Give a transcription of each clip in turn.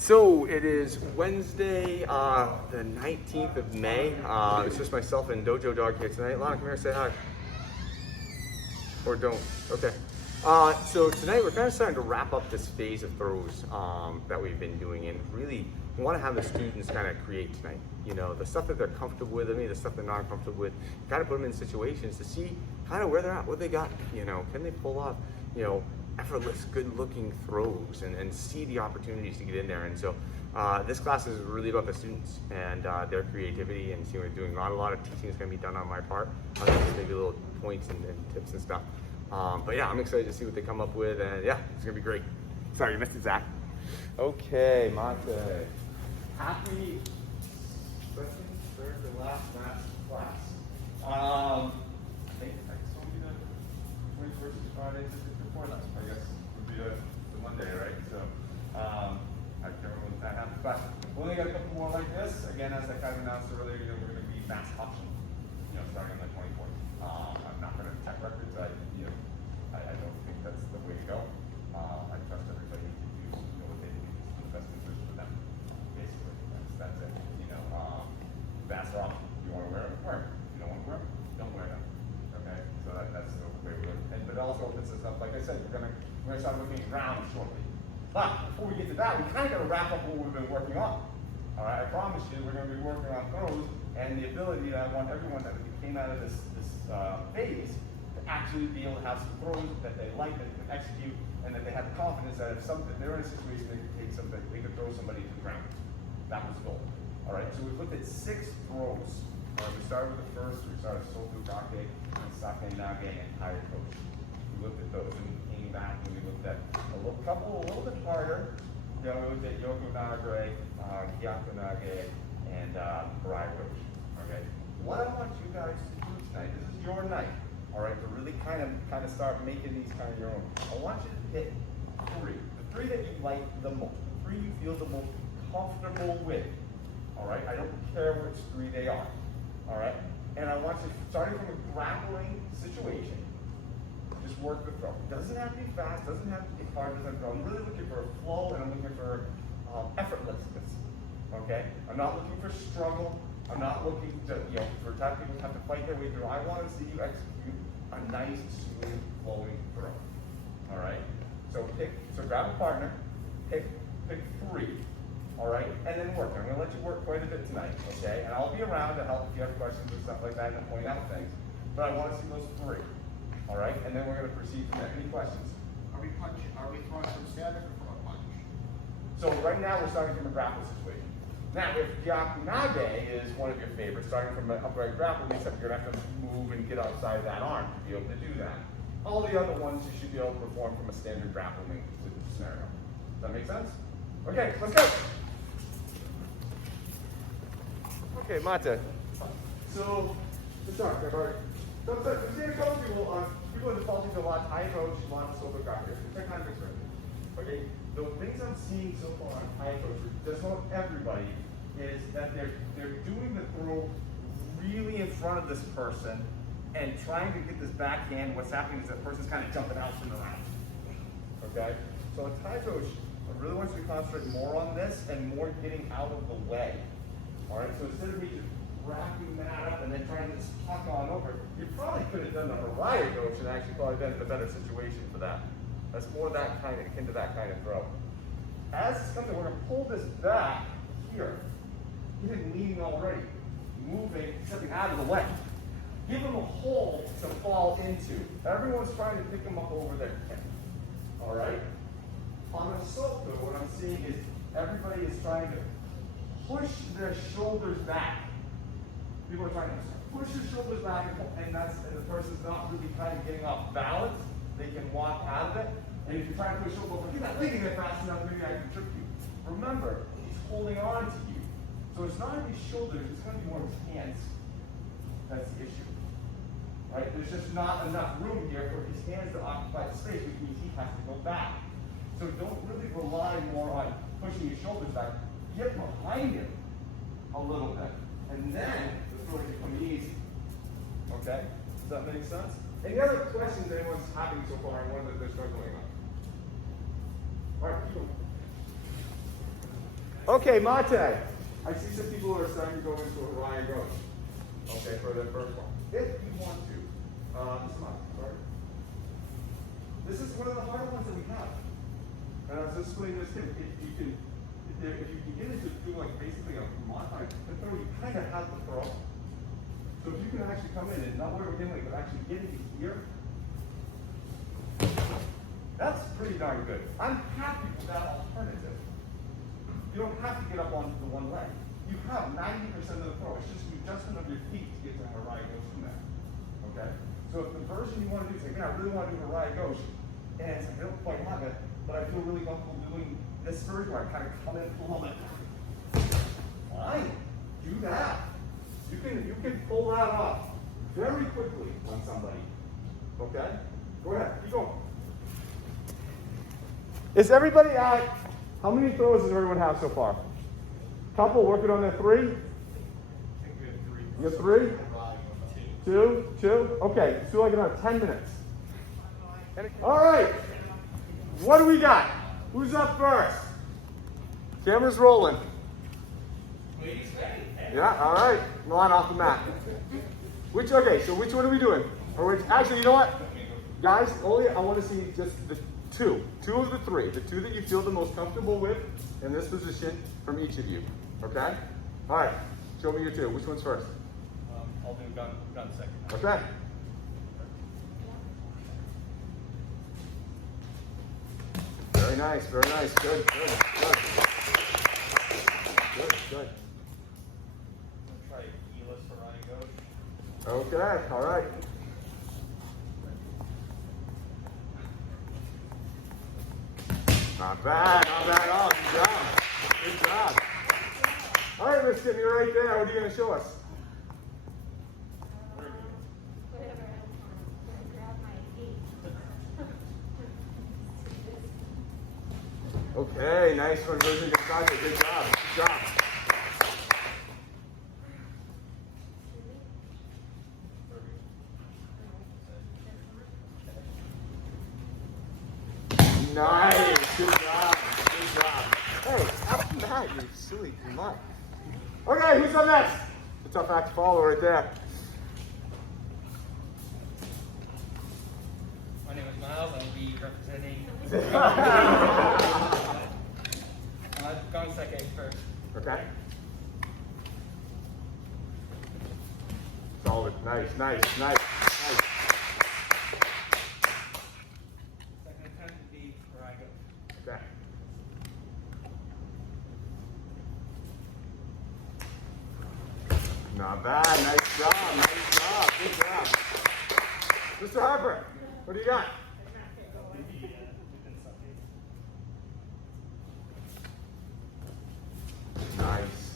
So it is Wednesday, the 19th of May. It's just myself and Dojo Dog here tonight. Lana, come here, say hi. Or don't. Okay. So tonight we're kind of starting to wrap up this phase of throws that we've been doing, and really we want to have the students kind of create tonight. You know, the stuff that they're comfortable with, the stuff they're not comfortable with, kind of put them in situations to see kind of where they're at, what they got. You know, can they pull off, effortless, good-looking throws and see the opportunities to get in there. And so this class is really about the students and their creativity and see what they're doing. Not a lot of teaching is going to be done on my part. Just maybe little points and tips and stuff. But yeah, I'm excited to see what they come up with, and yeah, it's going to be great. Sorry, you missed it, Zach. Okay, Monte. Happy second, third, and last class. I think I told you the 21st is Friday, before last, I guess, would be the Monday, right? So, I can't remember when that happened, but we only got a couple more like this. Again, as I kind of announced earlier, we're going to be mass option, starting on the 24th. I'm not going to check records. I don't think that's the way to go. I trust everybody to do what they think is the best interest for them. Basically, that's it. Mass option. You want to wear them? Wear them. You don't want to wear them? Don't wear them. Okay, so that's the way we're looking. But it also opens us up, like I said, we're gonna start looking around shortly. But before we get to that, we kind of got to wrap up what we've been working on. All right, I promise you, we're going to be working on throws and the ability that I want everyone that came out of this phase to actually be able to have some throws that they like, that they can execute, and that they have the confidence that if they're in a situation they can take something, they can throw somebody to the ground. That was the goal. All right, so we've looked at 6 throws. We started with the first. We started Soto Kake, and Sake Nage, and Higher Coach. We looked at those and we came back and we looked at a little bit harder. We looked at Yoko Nagare, Hyaku Nage, and Harai Roach. Okay. What I want you guys to do tonight, this is your night, all right, to really kind of start making these kind of your own. I want you to pick 3. The 3 that you like the most, the 3 you feel the most comfortable with. All right. I don't care which 3 they are. All right. And I want you, starting from a grappling situation, just work the throw. It doesn't have to be fast, doesn't have to be hard, doesn't have to. I'm really looking for a flow, and I'm looking for effortlessness. Okay? I'm not looking for struggle. I'm not looking to, for people to have to fight their way through. I want to see you execute a nice, smooth, flowing throw. All right? So grab a partner, pick 3. All right, and then work. I'm going to let you work quite a bit tonight, okay? And I'll be around to help if you have questions or stuff like that and point out things. But I want to see those 3. All right, and then we're going to proceed from there. Any questions? Are we throwing from standing or from a punch? So right now we're starting from a grapple situation. Now, if Hyaku Nage is one of your favorites, starting from an upright grapple, means that you're going to have to move and get outside that arm to be able to do that. All the other ones you should be able to perform from a standard grappling scenario. Does that make sense? Okay, let's go. Okay, Mata. So, let's start. So we're seeing a couple people are defaulting to a lot of high approach, a lot of Soto Kake. Check on this right. Okay, the things I'm seeing so far on high approach, just not everybody, is that they're doing the throw really in front of this person and trying to get this backhand. What's happening is that person's kind of jumping out from the round. Okay? So in high approach, I really want you to concentrate more on this and more getting out of the way. All right, so instead of me just wrapping that up and then trying to just tuck on over, you probably could have done the Harai Roach and actually probably been in a better situation for that. That's more that kind of, akin to that kind of throw. As this comes in, we're going to pull this back here. He's leaning already, moving, stepping out of the way. Give him a hole to fall into. Everyone's trying to pick him up over their head. All right? On a Soto, what I'm seeing is everybody is trying to push their shoulders back. People are trying to push their shoulders back, and the person's not really kind of getting off balance. They can walk out of it. And if you're trying to push your shoulder, you're not leaving it fast enough, maybe I can trip you. Remember, he's holding on to you. So it's not his shoulders, it's going to be more of his hands. That's the issue. Right? There's just not enough room here for his hands to occupy the space, which means he has to go back. So don't really rely more on pushing your shoulders back. Get behind him a little bit, and then the throw can come easy. Okay? Does that make sense? Any other questions anyone's having so far and one that they're struggling on? All right, keep going. Okay, Mate. I see some people who are starting to go into Orion Ghost. Okay, for the first one. If you want to, sorry. This is one of the harder ones that we have. And I was just explaining this to him. If you can get into do like basically a modified throw, you kind of have the throw. So if you can actually come in and not where we're doing, but actually get into here, that's pretty darn good. I'm happy with that alternative. You don't have to get up onto the one leg. You have 90% of the throw. It's just the adjustment of your feet to get to Harai Ghost from there. Okay? So if the version you want to do is like, man, I really want to do Harai Ghost, and it's like, I don't quite have it, but I feel really comfortable doing this version where I kind of come in a little bit. Fine. Do that. You can pull that off very quickly on somebody. Okay? Go ahead. Keep going. Is everybody at, how many throws does everyone have so far? Couple working on their 3? I think we have 3. You have 3? 2? Okay, let's do like another 10 minutes. All right. What do we got? Who's up first? Camera's rolling. Yeah, all right. Milan off the mat. Okay, so which one are we doing? Or actually, you know what? Guys, only I want to see just the 2 of the 3, the 2 that you feel the most comfortable with in this position from each of you. Okay? All right. Show me your 2. Which one's first? I'll do gun second. Okay. Very nice, very nice. Good. I'll try Elis for Ryan Ghost. Okay, all right. Not bad at all. Good job. All right, let's get you right there. What are you going to show us? Whatever I want. Grab my feet. Okay, nice one, Virgin Gonzaga. Good job. Nice. Good job. Hey, after that, you silly mutt. Okay, who's up next? The tough act to follow right there. My name is Miles. I'll be representing gun second first. Okay. Solid. Nice. Second attempt would be Ryan Ghost. Okay. Not bad. Nice job. Good job. Mr. Harper, what do you got?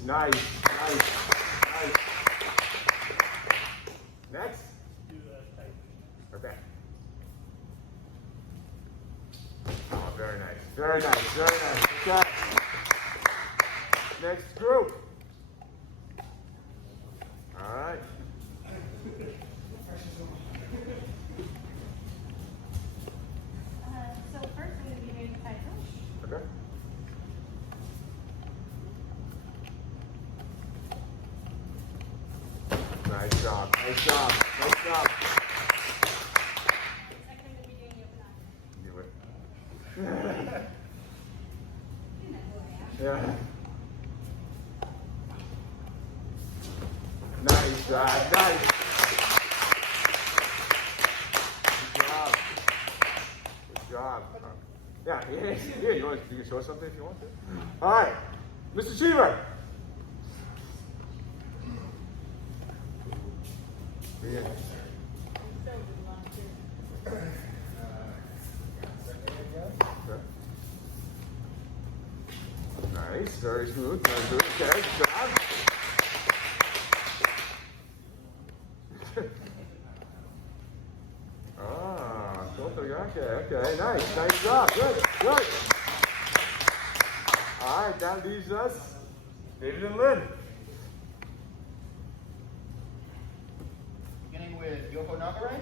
Nice. Next? Okay. Oh, very nice. Okay. Next group. All right. So first I'm going to be doing side push. Okay. Nice job. Second I'm going to be doing yoga. Do it. You know who I am. Yeah. Nice job. Good job. Yeah, you can show us something if you want to. All right, Mr. Cheever. Yeah. Okay. Nice, very smooth. Okay, good job. Okay, nice job, good. All right, that leaves us David and Lynn. Beginning with Yoko Nagare.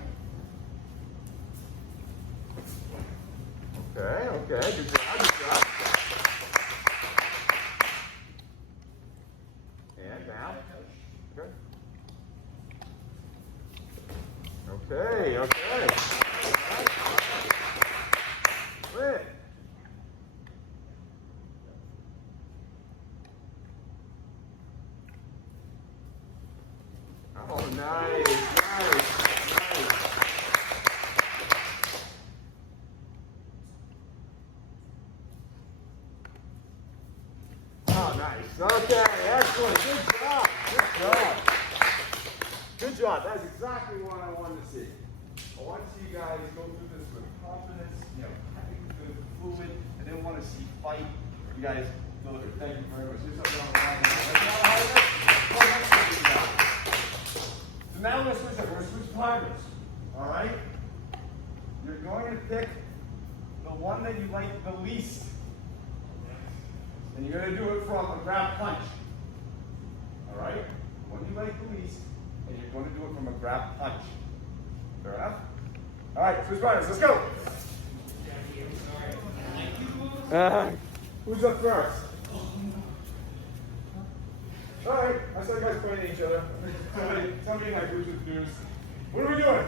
Okay, good job. Okay. Win. Oh, nice, nice. Oh, nice. Okay, excellent. Good job. Good job. Good job. That's exactly what I wanted to see. I want to see you guys go through this with confidence, with fluid. I didn't want to see fight. You guys delivered. Thank you very much. There's something on the line. So now let's switch up. We're going to switch partners. All right? You're going to pick the one that you like the least. And you're going to do it from a grab punch. All right? The one you like the least, and you're going to do it from a grab punch. Fair enough? All right, switch partners. Let's go. Who's up first? All right, I saw you guys pointing at each other. Somebody like who's with the news. What are we doing?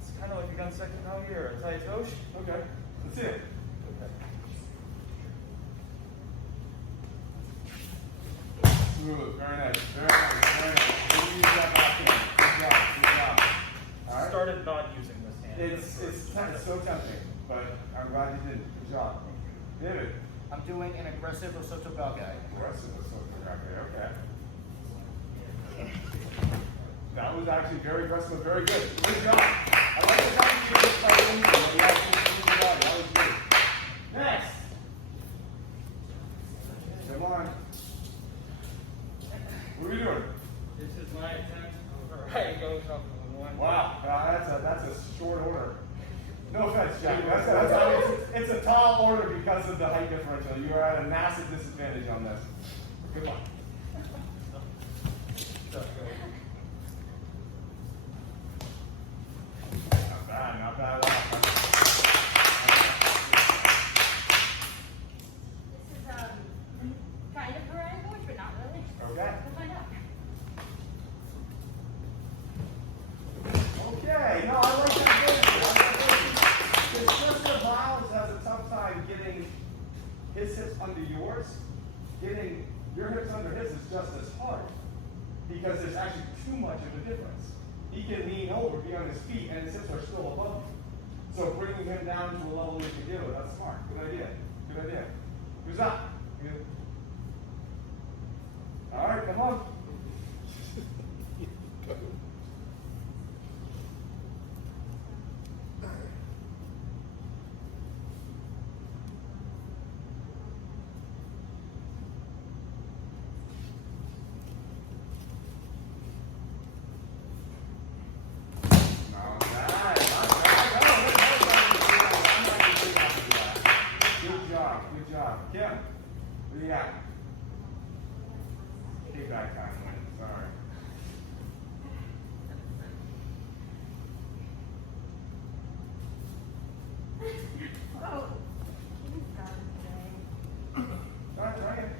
It's kind of like a gun second out here, a tight tosh. Okay, let's see it. Smooth, very nice, very nice, very nice. Use that back in. Good job, good job. All right. Started not using this hand. It's so tempting, but I'm glad you did. Good job. David. I'm doing an aggressive Osoto Belgai. Aggressive was something okay. That was actually very aggressive, but very good. Good job. I like the fact that you just started into it. You actually did good job. That was good. Next. Come on. What are we doing? This is my attempt over right goes up with one. Wow, that's a short order. No offense, Jack. It's a tall order because of the height differential. You are at a massive disadvantage on this. Good luck. Not bad, not bad at all. This is kind of karate coach, but not really. Okay. We'll find out. Okay, no, I like that finish. Because Tristan Miles has a tough time getting his hips under yours. Getting your hips under his is just as hard. Because there's actually too much of a difference. He can lean over, be on his feet, and his hips are still above you. So bringing him down to a level you can do it, that's smart. Good idea. Good idea. Who's up? Good. All right, come on. Kim, what do you got? Take back time, sorry. Oh, he's gone today. Try it.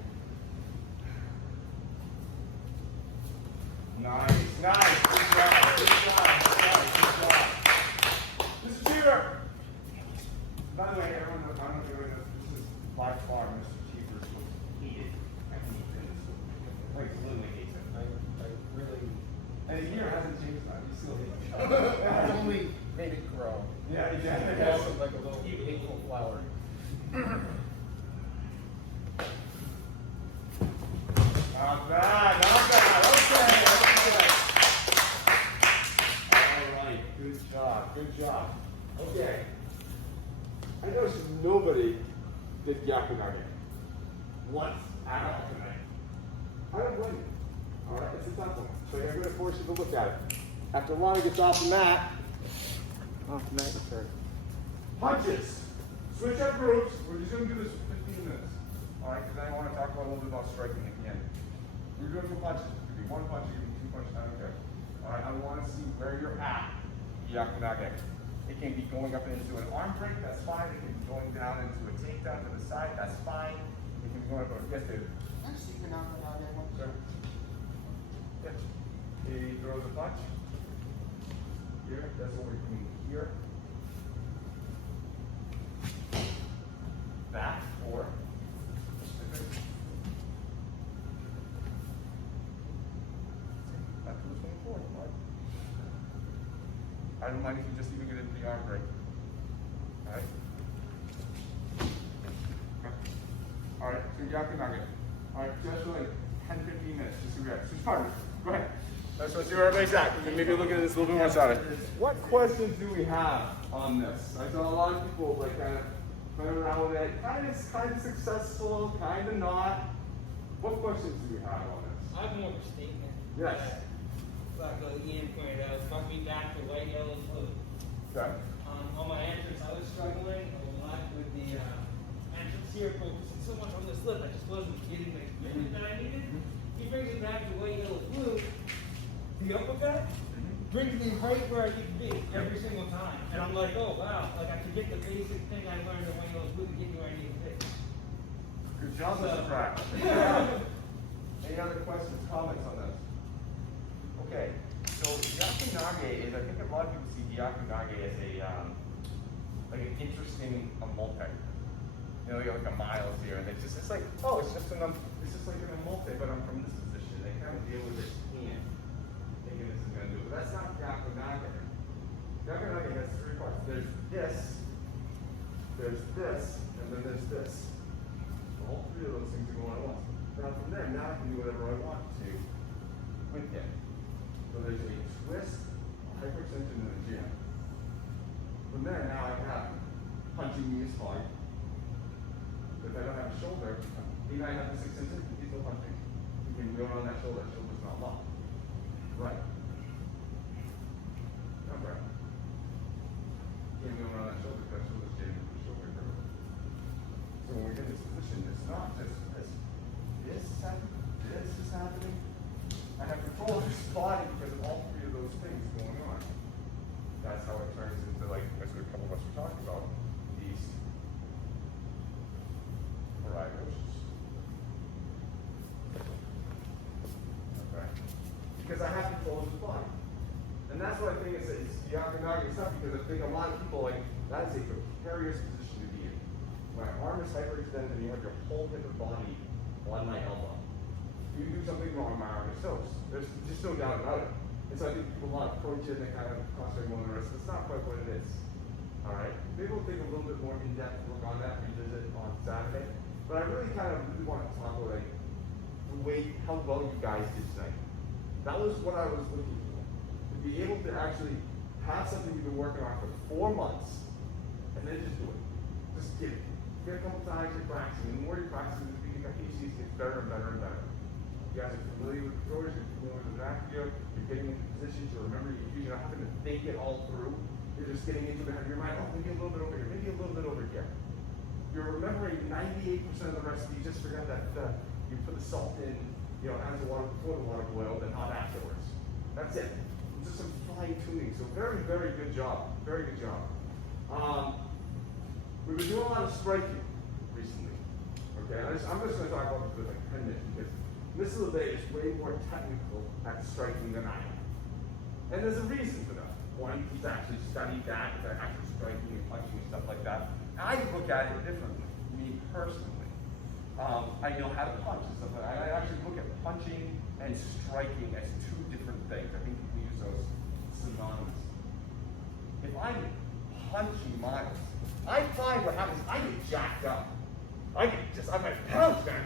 Nice, nice. Good job, good job, good job. Mr. Cheever. By the way, everyone, I don't know if you're this. This is by far Mr. Cheever's most hated technique in this school. Like, literally hates it. I really. And the year hasn't changed that. You still hate it. I've only made it grow. Yeah, It's exactly. also like a little hateful flower. Not bad, not bad. Okay, okay. All right, good job, good job. Okay. I noticed nobody did Yakunaga once at all tonight. I don't blame you. All right, it's a tough one. So I'm going to force you to look at it. After Lonnie gets off the mat, punches. Switch up groups. We're just going to do this for 15 minutes. All right, because I want to talk about a little bit about striking at the end. We're doing for punches. It could be one punch, it could be two punches, I don't care. All right, I want to see where you're at. Yakunage. It can be going up into an arm break, that's fine. It can be going down into a takedown to the side, that's fine. It can be going up, yes, dude. Actually, you can knock it out there one. Sure. Yeah. He throws a punch. Here, that's what we're doing here. Back, four. Back to the 24. I don't mind if you just even get into the arm break. Alright? Alright, so Yaku Nugget. Alright, just for like 10-15 minutes, just to react. So partner, go ahead. Let's see where everybody's at. Maybe look at this a little bit more solid. What questions do we have on this? I saw a lot of people like kind of playing around with it. Kind of successful, kind of not. What questions do we have on this? I have more of a statement. Yes. Like Ian pointed out, brought me back to white, yellow, blue. Okay. On my entrance, I was struggling a lot with the entrance here, focusing so much on this lip, I just wasn't getting the commitment that I needed. He brings me back to white, yellow, blue. The uppercut brings me right where I need to be every single time. And I'm like, oh wow, like I forget the basic thing I learned in white, yellow, blue to get me where I need to be. Good job, Mr. Pratt. Any other questions, comments on this? Okay, so Yakunage is, I think a lot of people see Yakunage as a, like an interesting multi. You know, you have like a miles here, and it's like, oh, it's just like in a multi, but I'm from this position. They kind of deal with this hand, thinking this is going to do it. But that's not Yakunage. Yakunage has three parts. There's this, and then there's this. All three of those things are going on. Now from there, now I can do whatever I want to with him. So there's a twist, a hyperextension, and a jam. From there, now I have punching me is hard. If I don't have a shoulder, he might have the 6 inches, he's still punching. He can go on that shoulder, shoulder's not locked. Right. Now, Brad. Can't go on that shoulder, because that shoulder's jamming with the shoulder curve. So when we get in this position, it's not just this. This is happening, this is happening. I have control of this body because of all three of those things going on. That's how it turns into, like, as a couple of us were talking about, these varieties. Okay. Because I have control of the body. And that's what I think is Yakunage. It's not because I think a lot of people, like, that is a precarious position to be in. My arm is hyperextended and you have your whole hip and body on my elbow. You do something wrong, my arm is toast. There's just no doubt about it. And so I think people want to approach it and kind of concentrate more on the rest. It's not quite what it is. Alright? Maybe we'll take a little bit more in-depth look on that, revisit on Saturday. But I really want to talk about like the way, how well you guys did tonight. That was what I was looking for. To be able to actually have something you've been working on for 4 months and then just do it. Just get it. Get a couple times, you're practicing. The more you're practicing, the PCs get better and better and better. You guys are familiar with the throwers, you're familiar with the back gear, you're getting into positions, you remember you're not having to think it all through. You're just getting into the head of your mind, oh, maybe a little bit over here, maybe a little bit over here. You're remembering 98% of the recipe, you just forgot that you put the salt in, you know, as the water before the water boiled and hot afterwards. That's it. It's just some fine tuning. So very, very good job. Very good job. We've been doing a lot of striking recently. Okay, I'm just going to talk about this for like 10 minutes because Mr. LeBay is way more technical at striking than I am. And there's a reason for that. One, he's actually studied that, he's actually striking and punching and stuff like that. I look at it differently, me personally. I know how to punch and stuff like that. I actually look at punching and striking as two different things. I think people use those synonymous. If I'm punching Miles, I find what happens, I get jacked up. I'm like, pounce down.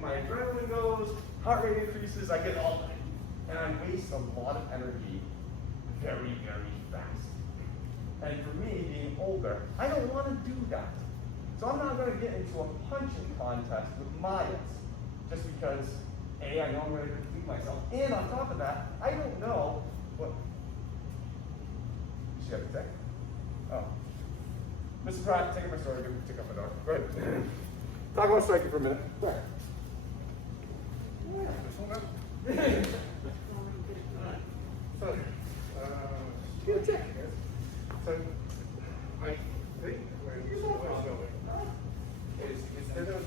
My adrenaline goes, heart rate increases, I get all that. And I waste a lot of energy very, very fast. And for me, being older, I don't want to do that. So I'm not going to get into a punching contest with Miles just because, A, I know I'm going to complete myself. And on top of that, I don't know what. She have to say? Oh. Mr. Pratt, take up my story, take up my dog. Go ahead. Talk about striking for a minute. Go ahead. So, check. So, I think where you're going is instead of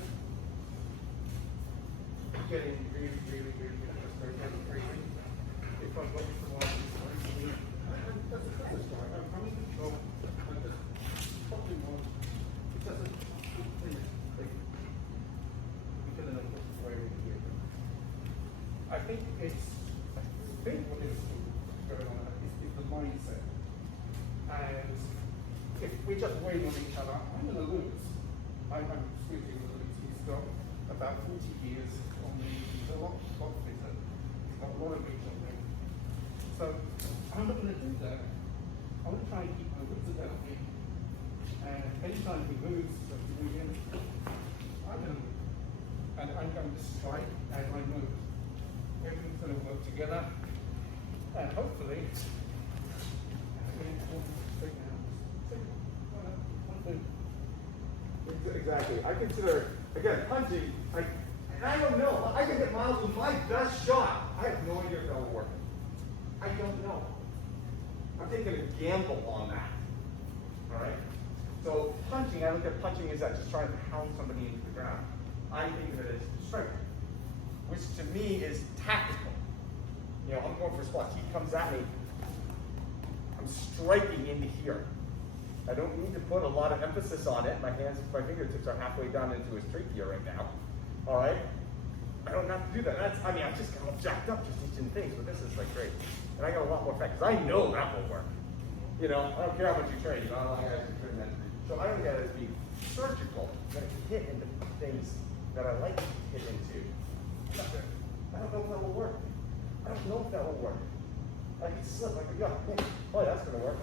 getting really frustrated, if I think what is going on is the mindset. And if we're just waiting on each other, I'm going to lose. I'm switching with lose. He's got about 40 years on me. He's a lot fitter. He's got a lot of reach on him. So I'm not going to do that. I want to try and keep my wits about me. And anytime he moves, so to him, I'm going to move. And I'm going to strike as I move. Everything's going to work together. And hopefully, Exactly. I consider, again, punching, and I don't know, I can hit Miles with my best shot. I have no idea if that will work. I don't know. I'm taking a gamble on that. Alright? So punching, I look at punching as that just trying to pound somebody into the ground. I think of it as striking, which to me is tactical. You know, I'm going for spots. He comes at me. I'm striking into here. I don't need to put a lot of emphasis on it. My fingertips are halfway down into his trachea right now. All right? I don't have to do that. I just got all jacked up just teaching things, but this is like great. And I got a lot more effect, because I know that will work. You know, I don't care how much you train. You know, I don't guys who train that. So I don't get it as being surgical. That I can hit into things that I like to hit into. I don't know if that will work. I don't know if that will work. I can slip, I can go, hey, boy, that's gonna work.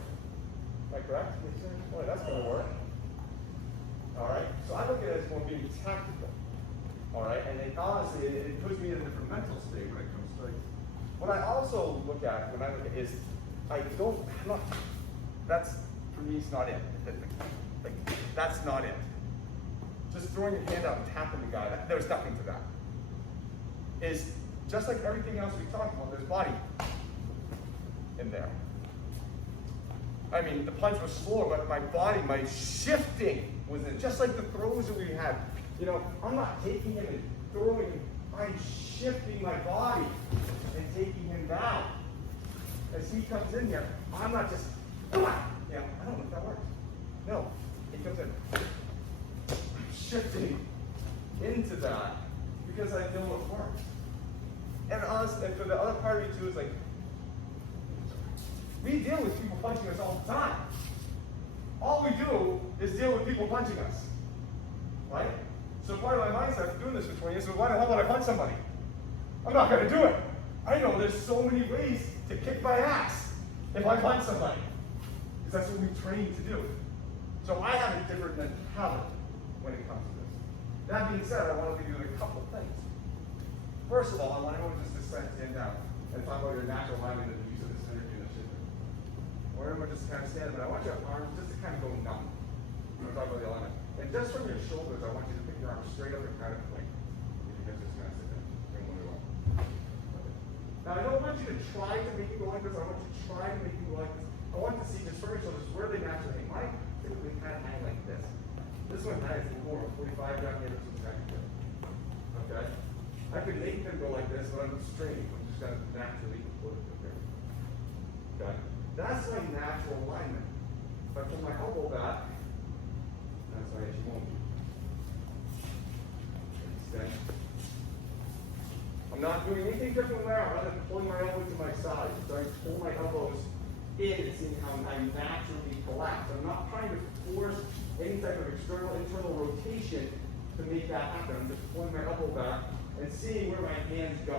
Am I correct? Boy, that's gonna work. Alright, so I look at it as more being tactical. Alright, and it honestly, it puts me in a different mental state when it comes to it. What I also look at, when I look at is, that's, for me, it's not it. Like, that's not it. Just throwing your hand out and tapping the guy, there's nothing to that. Is, just like everything else we talked about, there's body in there. I mean, the punch was slower, but my body, my shifting was in, just like the throws that we had. You know, I'm not taking him and throwing, I'm shifting my body and taking him down. As he comes in here, I'm not just, you know, I don't know if that works. No, he comes in. I'm shifting into that because I know it works. And honestly, and for the other part of me too is like, we deal with people punching us all the time. All we do is deal with people punching us, right? So part of my mindset for doing this for 20 years is, why the hell would I punch somebody? I'm not going to do it. I know there's so many ways to kick my ass if I punch somebody, because that's what we train to do. So I have a different mentality when it comes to this. That being said, I want to leave you with a couple of things. First of all, I want everyone just to stand down and talk about your natural alignment and the use of this energy and this shit. Or everyone just kind of stand, but I want your arms just to kind of go numb. We're talking about the alignment. And just from your shoulders, I want you to pick your arms straight up and kind of point. You can just kind of sit down. Bring one more. Now, I don't want you to try to make it go like this. I want you to try to make it go like this. I want to see just from your shoulders where they naturally hang. Mine typically kind of hang like this. This one has more 45 down here. This one's kind of good. Okay? I could make them go like this, but I'm straight. I'm just going to naturally put it there. Okay? That's my natural alignment. If I pull my elbow back, that's my edge won't. Extend. I'm not doing anything different there. I'm not pulling my elbow to my side. So I pull my elbows in and see how I naturally collapse. I'm not trying to force any type of external, internal rotation to make that happen. I'm just pulling my elbow back and seeing where my hands go.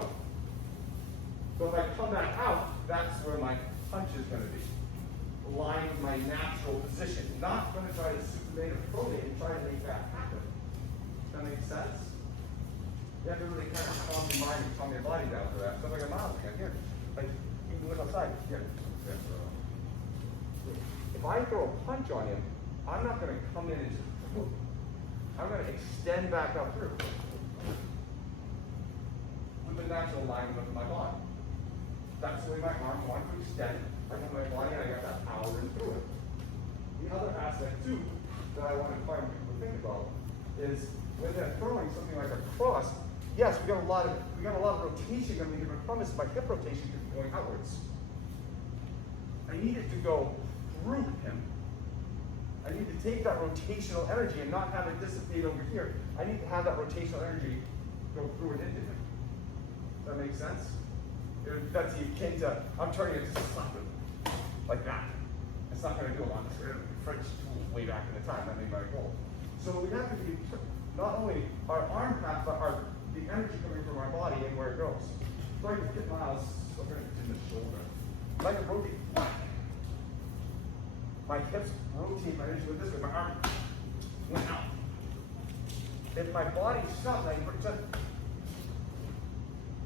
So if I come back out, that's where my punch is going to be. Aligned with my natural position. Not going to try to Superman or pronate and try to make that happen. Does that make sense? You have to really kind of calm your mind and calm your body down for that. Stuff like a mile again. Here. Like, you can look outside. Here. If I throw a punch on him, I'm not going to come in and just move. I'm going to extend back up through. With the natural alignment of my body. That's the way my arms want to extend. I got my body and I got that power in through it. The other aspect too that I want to find people to think about is when they're throwing something like a cross, yes, we got a lot of rotation going to be from this. My hip rotation could be going outwards. I need it to go through him. I need to take that rotational energy and not have it dissipate over here. I need to have that rotational energy go through and into him. That makes sense? That's akin to, I'm turning it to slap it. Like that. It's not going to do a lot. It's a French tool way back in the time. That made my goal. So we have to be not only our arm path, but the energy coming from our body and where it goes. So I can get miles over in the shoulder. Like a rotate. My hips rotate my energy with this way. My arm went out. If my body stopped, I just,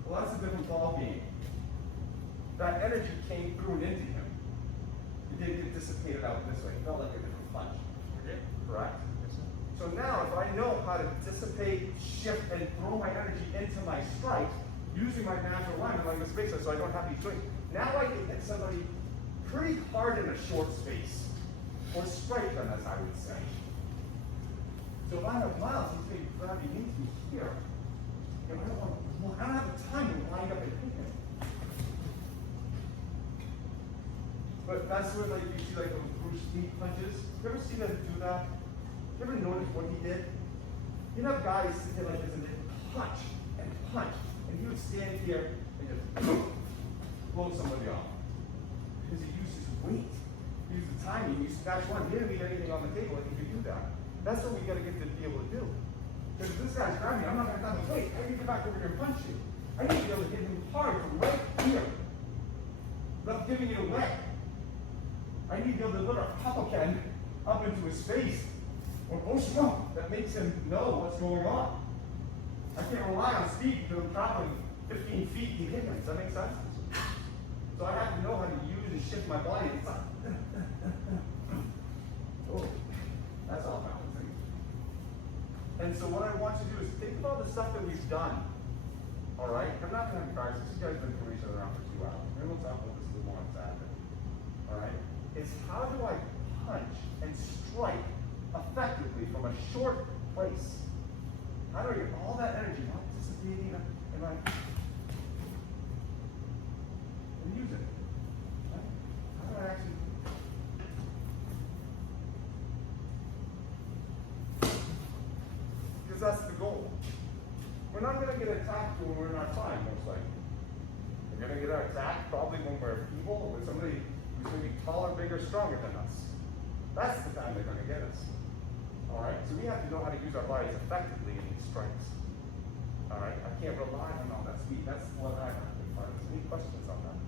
well, that's a different ball game. That energy came through and into him. It didn't get dissipated out this way. It felt like a different punch. Correct? So now, if I know how to dissipate, shift, and throw my energy into my strikes, using my natural alignment like the space, so I don't have these swings, now I can hit somebody pretty hard in a short space. Or strike them, as I would say. So if I have Miles, he's going to grab me into here. And I don't have the time to line up and hit him. But that's where, like, you see, like, those Bruce Lee punches. You ever see them do that? You ever notice what he did? You know, guys sit there like this and they punch and punch. And he would stand here and just blow somebody off. Because he used his weight. He used the timing. He used catch one. He didn't leave anything on the table and he could do that. That's what we got to get to be able to do. Because if this guy's grabbing me, I'm not going to have to wait. I need to get back over here and punch you. I need to be able to hit him hard from right here. Not giving it away. I need to be able to deliver a uppercut up into his face. Or motion that makes him know what's going on. I can't rely on speed because I'm traveling 15 feet to hit him. Does that make sense? So I have to know how to use and shift my body. It's like, oh, that's all balancing. And so what I want you to do is think about the stuff that we've done. All right? I'm not going to have practice. You guys have been doing each other around for 2 hours. Maybe we'll talk about this a little more on Saturday. All right? It's how do I punch and strike effectively from a short place? How do I get all that energy not dissipating and like and use it? Right? How do I actually? Because that's the goal. We're not going to get attacked when we're in our prime, most likely. We're going to get attacked probably when we're feeble or with somebody who's going to be taller, bigger, stronger than us. That's the time they're going to get us. All right, so we have to know how to use our bodies effectively in these strikes. All right, I can't rely on all that speed. That's what I have to find. Any questions on that?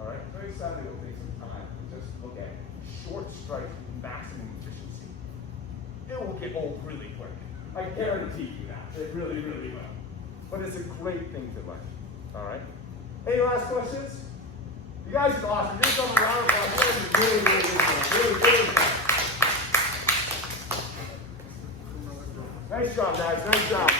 All right, very sadly, we'll take some time to just look at short strikes with maximum efficiency. It will get old really quick. I guarantee you that. It really, really will. But it's a great thing to learn. All right. Any last questions? You guys are awesome. You're coming around. Really, really, really, really good. Nice job, guys. Nice job.